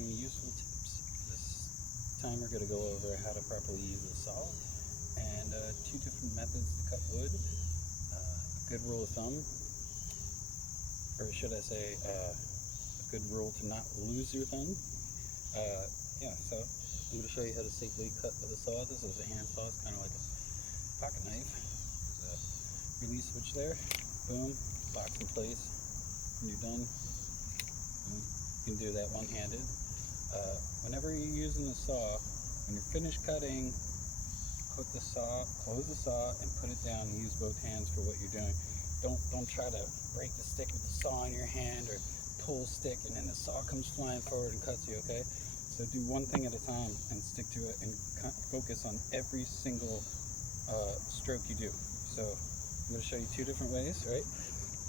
some useful tips. This time we're going to go over how to properly use a saw and two different methods to cut wood. A good rule of thumb, or should I say a good rule to not lose your thumb. So I'm going to show you how to safely cut with a saw. This is a hand saw. It's kind of like a pocket knife. There's a release switch there. Boom, locks in place. When you're done, boom. You can do that one-handed. Whenever you're using the saw, when you're finished cutting, close the saw, and put it down. And use both hands for what you're doing. Don't try to break the stick with the saw in your hand or pull stick and then the saw comes flying forward and cuts you. Okay, so do one thing at a time and stick to it and focus on every single stroke you do. So I'm going to show you two different ways. Right,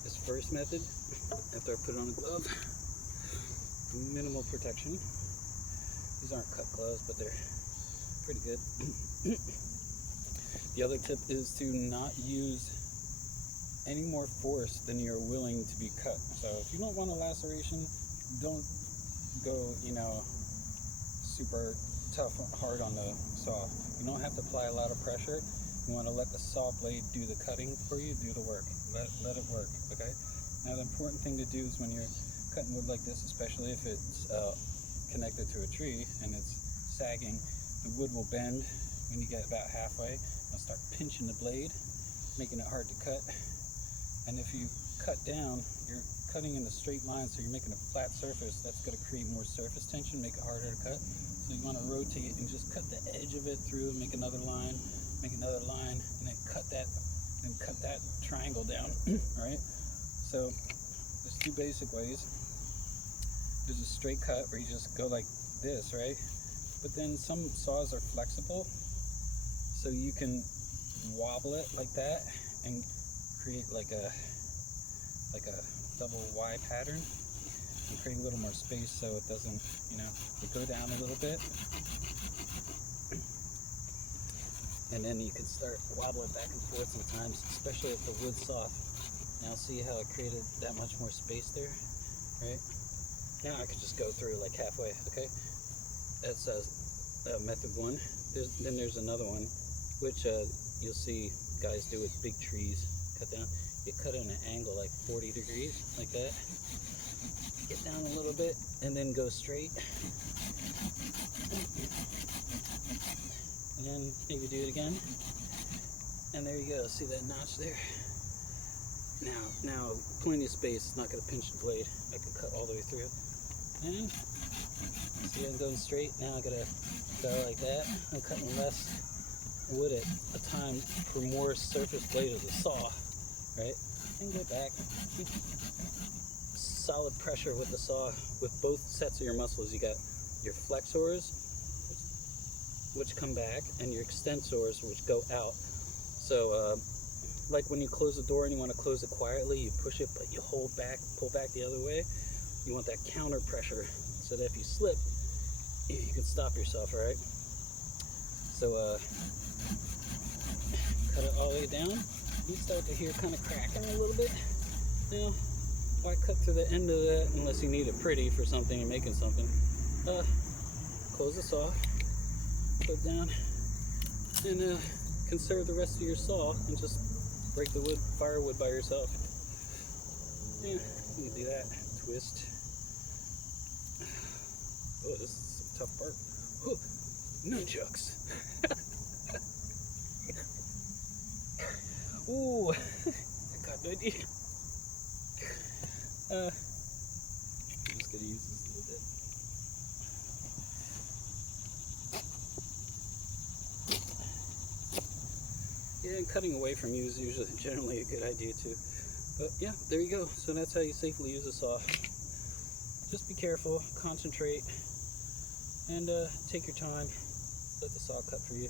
this first method, after I put on a glove, minimal protection. These aren't cut gloves, but they're pretty good. The other tip is to not use any more force than you're willing to be cut. So if you don't want a laceration, don't go, super tough, hard on the saw. You don't have to apply a lot of pressure. You want to let the saw blade do the cutting for you, do the work. Let it work, okay? Now the important thing to do is when you're cutting wood like this, especially if it's connected to a tree and it's sagging, the wood will bend when you get about halfway. It'll start pinching the blade, making it hard to cut. And if you cut down, you're cutting in a straight line, so you're making a flat surface. That's going to create more surface tension, make it harder to cut. So you want to rotate and just cut the edge of it through, make another line, and then cut that triangle down. All right. So there's two basic ways. There's a straight cut where you just go like this, right? But then some saws are flexible, so you can wobble it like that and create like a double Y pattern and create a little more space so it doesn't, it go down a little bit. And then you can start wobbling back and forth sometimes, especially if the wood's soft. Now see how it created that much more space there, right? Now I can just go through like halfway, okay? That's method one. Then there's another one, which you'll see guys do with big trees. Cut down. You cut at an angle like 40 degrees, like that. Get down a little bit, and then go straight. And then maybe do it again. And there you go. See that notch there? Now, plenty of space. It's not going to pinch the blade. I can cut all the way through. And see, I'm going straight. Now I gotta go like that. I'm cutting less wood at a time for more surface blade of the saw, right? And go back. Keep solid pressure with the saw with both sets of your muscles. You got your flexors, which come back, and your extensors, which go out. So like when you close the door and you want to close it quietly, you push it, but you hold back, pull back the other way. You want that counter pressure so that if you slip, you can stop yourself, right? So cut it all the way down. You start to hear kind of cracking a little bit. Now, why cut to the end of that unless you need it pretty for something, you're making something? Close the saw, put it down, and conserve the rest of your saw and just break the firewood by yourself. Yeah, you can do that. Twist. Oh, this is a tough part. Oh, nunchucks. Ooh, I got an idea. I'm just gonna use this a little bit. Yeah, and cutting away from you is generally a good idea too. But yeah, there you go. So that's how you safely use a saw. Just be careful, concentrate, and take your time. Let the saw cut for you.